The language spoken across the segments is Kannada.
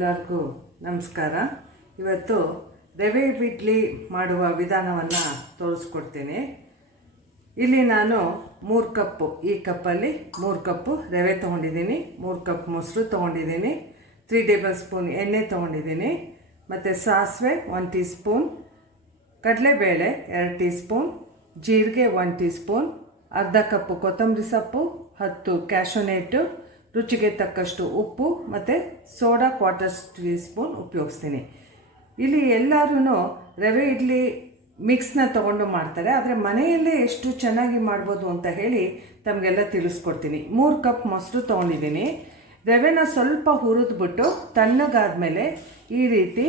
ಎಲ್ಲರಿಗೂ ನಮಸ್ಕಾರ. ಇವತ್ತು ರವೆ ಇಡ್ಲಿ ಮಾಡುವ ವಿಧಾನವನ್ನು ತೋರಿಸ್ಕೊಡ್ತೀನಿ. ಇಲ್ಲಿ ನಾನು 3 ಕಪ್ಪು, ಈ ಕಪ್ಪಲ್ಲಿ 3 ಕಪ್ಪು ರವೆ ತೊಗೊಂಡಿದ್ದೀನಿ, 3 ಕಪ್ ಮೊಸರು ತೊಗೊಂಡಿದ್ದೀನಿ, 3 ಟೇಬಲ್ ಸ್ಪೂನ್ ಎಣ್ಣೆ ತೊಗೊಂಡಿದ್ದೀನಿ, ಮತ್ತು ಸಾಸಿವೆ 1 ಟೀ ಸ್ಪೂನ್, ಕಡಲೆಬೇಳೆ 2 ಟೀ ಸ್ಪೂನ್, ಜೀರಿಗೆ 1 ಟೀ ಸ್ಪೂನ್, ಅರ್ಧ ಕಪ್ಪು ಕೊತ್ತಂಬರಿ ಸೊಪ್ಪು, 10 ಕ್ಯಾಶುನೆಟ್ಟು, ರುಚಿಗೆ ತಕ್ಕಷ್ಟು ಉಪ್ಪು ಮತ್ತು ಸೋಡಾ 1/4 ಟೀ ಸ್ಪೂನ್ ಉಪಯೋಗಿಸ್ತೀನಿ. ಇಲ್ಲಿ ಎಲ್ಲರೂ ರವೆ ಇಡ್ಲಿ ಮಿಕ್ಸ್ನ ತೊಗೊಂಡು ಮಾಡ್ತಾರೆ, ಆದರೆ ಮನೆಯಲ್ಲೇ ಎಷ್ಟು ಚೆನ್ನಾಗಿ ಮಾಡ್ಬೋದು ಅಂತ ಹೇಳಿ ತಮಗೆಲ್ಲ ತಿಳಿಸ್ಕೊಡ್ತೀನಿ. 3 ಕಪ್ ಮೊಸರು ತೊಗೊಂಡಿದ್ದೀನಿ. ರವೆನ ಸ್ವಲ್ಪ ಹುರಿದ್ಬಿಟ್ಟು ತಣ್ಣಗಾದ್ಮೇಲೆ ಈ ರೀತಿ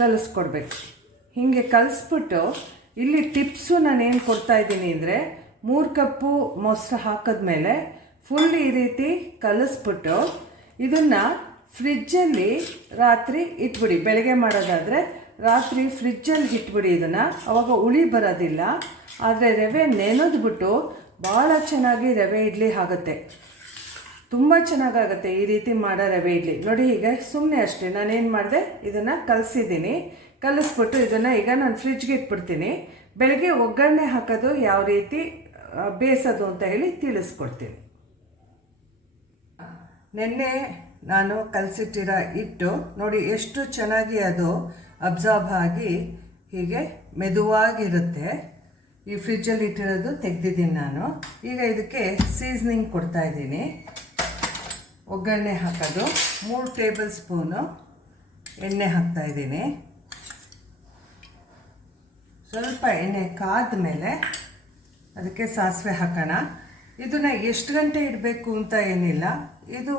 ಕಲಿಸ್ಕೊಡ್ಬೇಕು. ಹೀಗೆ ಕಲಿಸ್ಬಿಟ್ಟು ಇಲ್ಲಿ ಟಿಪ್ಸು ನಾನೇನು ಕೊಡ್ತಾಯಿದ್ದೀನಿ ಅಂದರೆ, 3 ಕಪ್ಪು ಮೊಸರು ಹಾಕಿದ್ಮೇಲೆ ಫುಲ್ ಈ ರೀತಿ ಕಲಿಸ್ಬಿಟ್ಟು ಇದನ್ನು ಫ್ರಿಜ್ಜಲ್ಲಿ ರಾತ್ರಿ ಇಟ್ಬಿಡಿ. ಬೆಳಗ್ಗೆ ಮಾಡೋದಾದರೆ ರಾತ್ರಿ ಫ್ರಿಜ್ಜಲ್ಲಿ ಇಟ್ಬಿಡಿ. ಇದನ್ನು ಆವಾಗ ಹುಳಿ ಬರೋದಿಲ್ಲ. ಆದರೆ ರವೆ ನೆನೆದ್ಬಿಟ್ಟು ಭಾಳ ಚೆನ್ನಾಗಿ ರವೆ ಇಡ್ಲಿ ಆಗುತ್ತೆ, ತುಂಬ ಚೆನ್ನಾಗಾಗುತ್ತೆ ಈ ರೀತಿ ಮಾಡೋ ರವೆ ಇಡ್ಲಿ. ನೋಡಿ, ಈಗ ಸುಮ್ಮನೆ ಅಷ್ಟೇ ನಾನೇನು ಮಾಡಿದೆ, ಇದನ್ನು ಕಲಿಸಿದ್ದೀನಿ. ಕಲಿಸ್ಬಿಟ್ಟು ಇದನ್ನು ಈಗ ನಾನು ಫ್ರಿಜ್ಗೆ ಇಟ್ಬಿಡ್ತೀನಿ. ಬೆಳಗ್ಗೆ ಒಗ್ಗರಣೆ ಹಾಕೋದು ಯಾವ ರೀತಿ ಬೇಯಿಸೋದು ಅಂತ ಹೇಳಿ ತಿಳಿಸ್ಕೊಡ್ತೀನಿ. ನೆನ್ನೆ ನಾನು ಕಲಸಿಟ್ಟಿರೋ ಹಿಟ್ಟು ನೋಡಿ ಎಷ್ಟು ಚೆನ್ನಾಗಿ ಅದು ಅಬ್ಸಾರ್ಬ್ ಆಗಿ ಹೀಗೆ ಮೆದುವಾಗಿರುತ್ತೆ. ಈ ಫ್ರಿಜ್ಜಲ್ಲಿ ಇಟ್ಟಿರೋದು ತೆಗೆದಿದ್ದೀನಿ ನಾನು. ಈಗ ಇದಕ್ಕೆ ಸೀಸ್ನಿಂಗ್ ಕೊಡ್ತಾಯಿದ್ದೀನಿ. ಒಗ್ಗರಣೆ ಹಾಕೋದು 3 ಟೇಬಲ್ ಸ್ಪೂನು ಎಣ್ಣೆ ಹಾಕ್ತಾಯಿದ್ದೀನಿ. ಸ್ವಲ್ಪ ಎಣ್ಣೆ ಕಾದ ಮೇಲೆ ಅದಕ್ಕೆ ಸಾಸಿವೆ ಹಾಕೋಣ. ಇದನ್ನು ಎಷ್ಟು ಗಂಟೆ ಇಡಬೇಕು ಅಂತ ಏನಿಲ್ಲ. ಇದು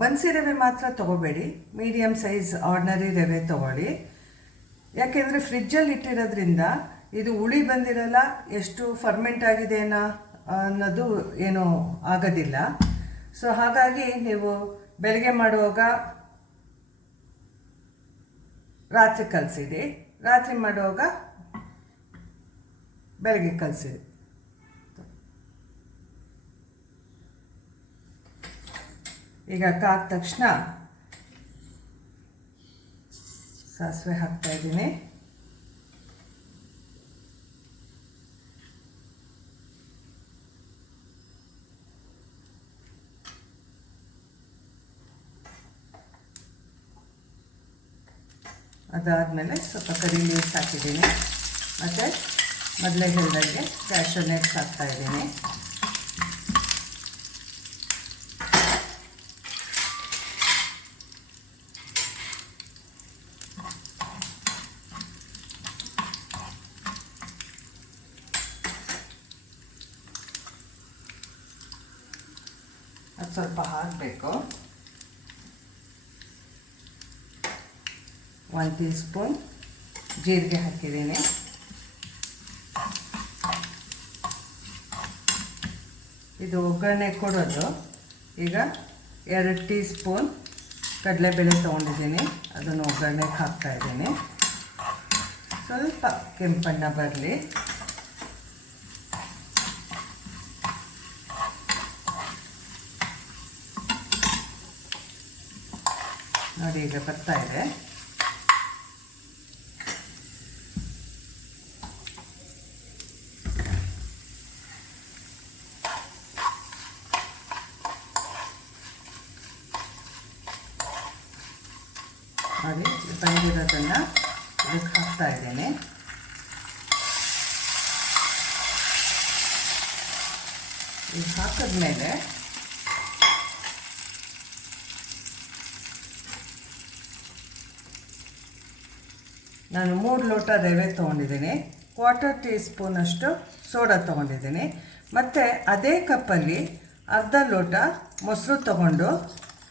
ಬನ್ಸಿ ರವೆ ಮಾತ್ರ ತೊಗೋಬೇಡಿ, ಮೀಡಿಯಮ್ ಸೈಜ್ ಆರ್ಡಿನರಿ ರವೆ ತೊಗೊಳ್ಳಿ. ಯಾಕೆಂದರೆ ಫ್ರಿಜ್ಜಲ್ಲಿ ಇಟ್ಟಿರೋದ್ರಿಂದ ಇದು ಹುಳಿ ಬಂದಿರಲ್ಲ, ಎಷ್ಟು ಫರ್ಮೆಂಟ್ ಆಗಿದೆ ಅನ್ನೋದು ಏನೂ ಆಗೋದಿಲ್ಲ. ಸೊ ಹಾಗಾಗಿ ನೀವು ಬೆಳಗ್ಗೆ ಮಾಡುವಾಗ ರಾತ್ರಿ ಕಲಸಿಡಿ, ರಾತ್ರಿ ಮಾಡುವಾಗ ಬೆಳಗ್ಗೆ ಕಲಸಿಡಿ. ಈಗ ಕಾದ ತಕ್ಷಣ ಸಾಸಿವೆ ಹಾಕ್ತಾಯಿದ್ದೀನಿ. ಅದಾದಮೇಲೆ ಸ್ವಲ್ಪ ಕರಿ ಲೀವ್ಸ್ ಹಾಕಿದ್ದೀನಿ, ಮತ್ತು ಮೊದಲೇ ಹೇಳಿದಾಗೆ ಕ್ಯಾಶ್ಯೂ ನಟ್ಸ್ ಹಾಕ್ತಾಯಿದ್ದೀನಿ. ಅದು ಸ್ವಲ್ಪ ಹಾಕಬೇಕು. 1 ಟೀ ಸ್ಪೂನ್ ಜೀರಿಗೆ ಹಾಕಿದ್ದೀನಿ. ಇದು ಒಗ್ಗರಣೆ ಕೊಡೋದು. ಈಗ 2 ಟೀ ಸ್ಪೂನ್ ಕಡಲೆಬೇಳೆ ತೊಗೊಂಡಿದ್ದೀನಿ, ಅದನ್ನು ಒಗ್ಗರಣೆಗೆ ಹಾಕ್ತಾಯಿದ್ದೀನಿ. ಸ್ವಲ್ಪ ಕೆಂಪಣ್ಣ ಬರಲಿ. ನೋಡಿ, ಈಗ ಬರ್ತಾ ಇದೆ. ನೋಡಿ, ಬಂದಿರೋದನ್ನು ಇದಕ್ಕೆ ಹಾಕ್ತಾ ಇದ್ದೇನೆ. ಇದು ಹಾಕಿದ್ಮೇಲೆ ನಾನು 3 ಲೋಟ ರವೆ ತೊಗೊಂಡಿದ್ದೀನಿ, 1/4 ಟೀ ಸ್ಪೂನಷ್ಟು ಸೋಡಾ ತೊಗೊಂಡಿದ್ದೀನಿ, ಮತ್ತು ಅದೇ ಕಪ್ಪಲ್ಲಿ ಅರ್ಧ ಲೋಟ ಮೊಸರು ತೊಗೊಂಡು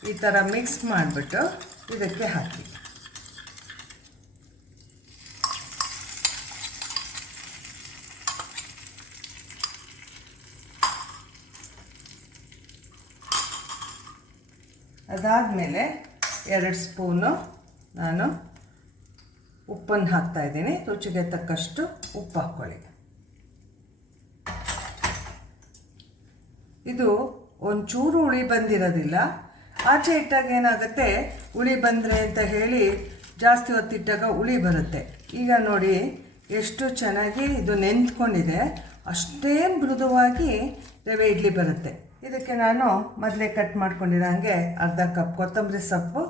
ಈ ಥರ ಮಿಕ್ಸ್ ಮಾಡಿಬಿಟ್ಟು ಇದಕ್ಕೆ ಹಾಕಿ. ಅದಾದಮೇಲೆ 2 ಸ್ಪೂನು ನಾನು ಉಪ್ಪನ್ನು ಹಾಕ್ತಾಯಿದ್ದೀನಿ. ರುಚಿಗೆ ತಕ್ಕಷ್ಟು ಉಪ್ಪು ಹಾಕ್ಕೊಳ್ಳಿ. ಇದು ಒಂಚೂರು ಹುಳಿ ಬಂದಿರೋದಿಲ್ಲ, ಆಚೆ ಇಟ್ಟಾಗ ಏನಾಗುತ್ತೆ, ಹುಳಿ ಬಂದರೆ ಅಂತ ಹೇಳಿ ಜಾಸ್ತಿ ಹೊತ್ತಿಟ್ಟಾಗ ಹುಳಿ ಬರುತ್ತೆ. ಈಗ ನೋಡಿ ಎಷ್ಟು ಚೆನ್ನಾಗಿ ಇದು ನೆಂದ್ಕೊಂಡಿದೆ, ಅಷ್ಟೇ ಮೃದುವಾಗಿ ರವೆ ಇಡ್ಲಿ ಬರುತ್ತೆ. ಇದಕ್ಕೆ ನಾನು ಮೊದಲೇ ಕಟ್ ಮಾಡ್ಕೊಂಡಿರೋ ಹಾಗೆ ಅರ್ಧ ಕಪ್ ಕೊತ್ತಂಬರಿ ಸೊಪ್ಪು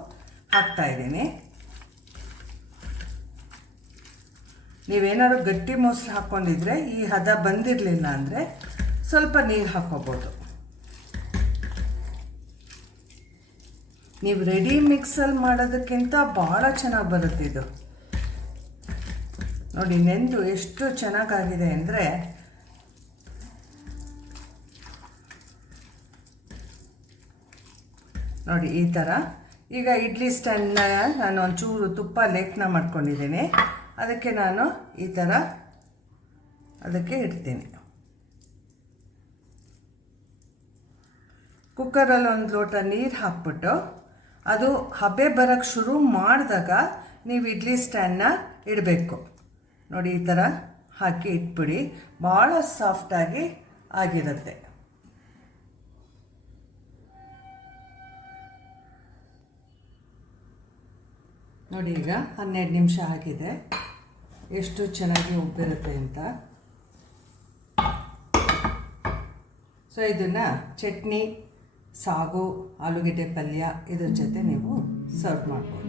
ಹಾಕ್ತಾಯಿದ್ದೀನಿ. ನೀವೇನಾದ್ರು ಗಟ್ಟಿ ಮೊಸರು ಹಾಕ್ಕೊಂಡಿದ್ರೆ ಈ ಹದ ಬಂದಿರಲಿಲ್ಲ ಅಂದರೆ ಸ್ವಲ್ಪ ನೀರು ಹಾಕ್ಕೋಬೋದು. ನೀವು ರೆಡಿ ಮಿಕ್ಸಲ್ಲಿ ಮಾಡೋದಕ್ಕಿಂತ ಭಾಳ ಚೆನ್ನಾಗಿ ಬರುತ್ತೆ ಇದು. ನೋಡಿ ನೆಂದು ಎಷ್ಟು ಚೆನ್ನಾಗಾಗಿದೆ ಅಂದರೆ ನೋಡಿ ಈ ಥರ. ಈಗ ಇಡ್ಲಿ ಸ್ಟ್ಯಾಂಡ್ನ ನಾನು ಒಂಚೂರು ತುಪ್ಪ ಲೇಪನ ಮಾಡ್ಕೊಂಡಿದ್ದೀನಿ. ಅದಕ್ಕೆ ನಾನು ಈ ಥರ ಅದಕ್ಕೆ ಇಡ್ತೀನಿ. ಕುಕ್ಕರಲ್ಲಿ ಒಂದು ಲೋಟ ನೀರು ಹಾಕ್ಬಿಟ್ಟು ಅದು ಹಬೆ ಬರೋಕ್ಕೆ ಶುರು ಮಾಡಿದಾಗ ನೀವು ಇಡ್ಲಿ ಸ್ಟ್ಯಾಂಡ್ನ ಇಡಬೇಕು. ನೋಡಿ ಈ ಥರ ಹಾಕಿ ಇಟ್ಬಿಡಿ, ಭಾಳ ಸಾಫ್ಟಾಗಿ ಆಗಿರುತ್ತೆ. ನೋಡಿ ಈಗ 12 ನಿಮಿಷ ಆಗಿದೆ, ಎಷ್ಟು ಚೆನ್ನಾಗಿ ಉಬ್ಬಿರುತ್ತೆ ಅಂತ. ಸೊ ಇದನ್ನು ಚಟ್ನಿ, ಸಾಗು, ಆಲೂಗೆಡ್ಡೆ ಪಲ್ಯ ಇದ್ರ ಜೊತೆ ನೀವು ಸರ್ವ್ ಮಾಡ್ಬೋದು.